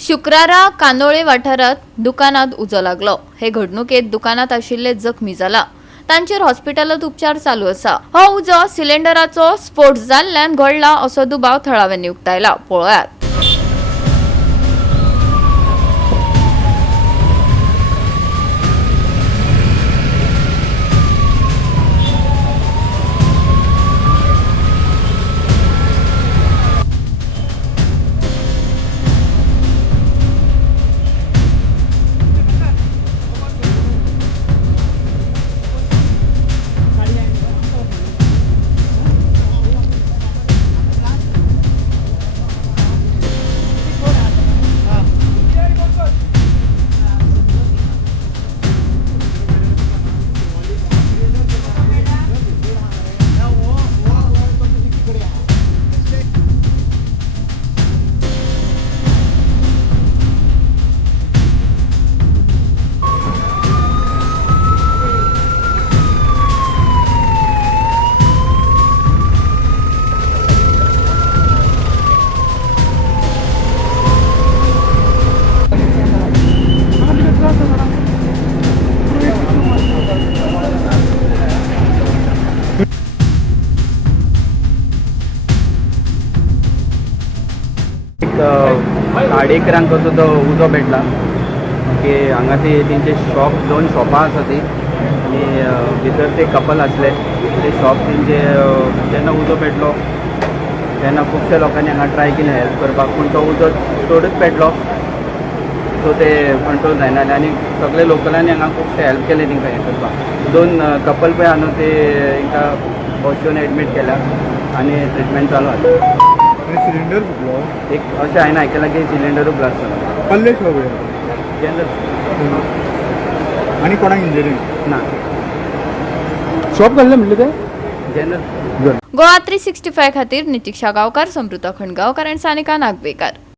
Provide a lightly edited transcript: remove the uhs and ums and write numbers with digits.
शुक्रारा कानोळे वाठारात दुकानात उजो लागलो। हे घडणुकेत दुकानात आशिल्ले जखमी जाला। तांचेर हॉस्पिटलात उपचार चालू आसा। हो उजो सिलिंडराचो स्फोट जाल्ल्यान घडला असो दुबाव थळाव्यांनी उक्तायला। पळयात। साडे 11 असो तो उजो पेटला की हांगा ती तेंचे शॉप दोन शॉपां आसा ती आनी भितर ते कपल आसले ते शॉप तेंचे जेन्ना उजो पेटलो तेन्ना खुबशे लोकांनी हांगा ट्राय केलें हेल्प करपाक पूण तो उजो चडूच पेटलो सो ते कंट्रोल जायना आनी सगळे लोकलांनी हांगा खुबशे हेल्प केले तेंकां हें करपाक। दोन कपल पळय आहा न्हू ते तांकां हॉस्पिटलान एडमीट केल्या आनी ट्रिटमेंट चालू आसा। सिलिंडर फुटलो एक अशें हांवें आयकलां की सिलिंडरूच ब्लास्ट जालो। पल्ले शॉप आणि कोणाक इंजरी ना शॉप घाल्लें म्हणलें ते जनरल गोवा 365 खातीर नितीक्षा गांवकार, समृता खणगांवकार आनी सानिका नागवेकर।